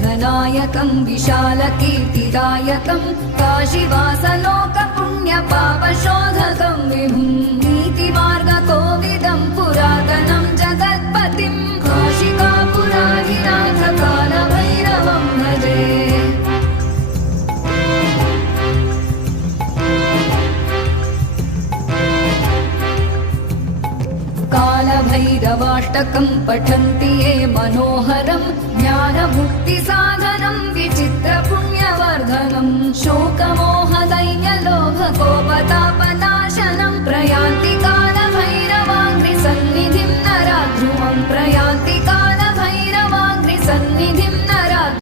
विघ्ननायकं विशालकीर्तिदायकं काशीवासलोकपुण्यपापशोधकं विभुं नीतिमार्गकोविदं पुरातनं जगत्पतिं काशिकापुराधिनाथ कालभैरवं भजे। कालभैरवाष्टकं पठन्ति ये मनोहरं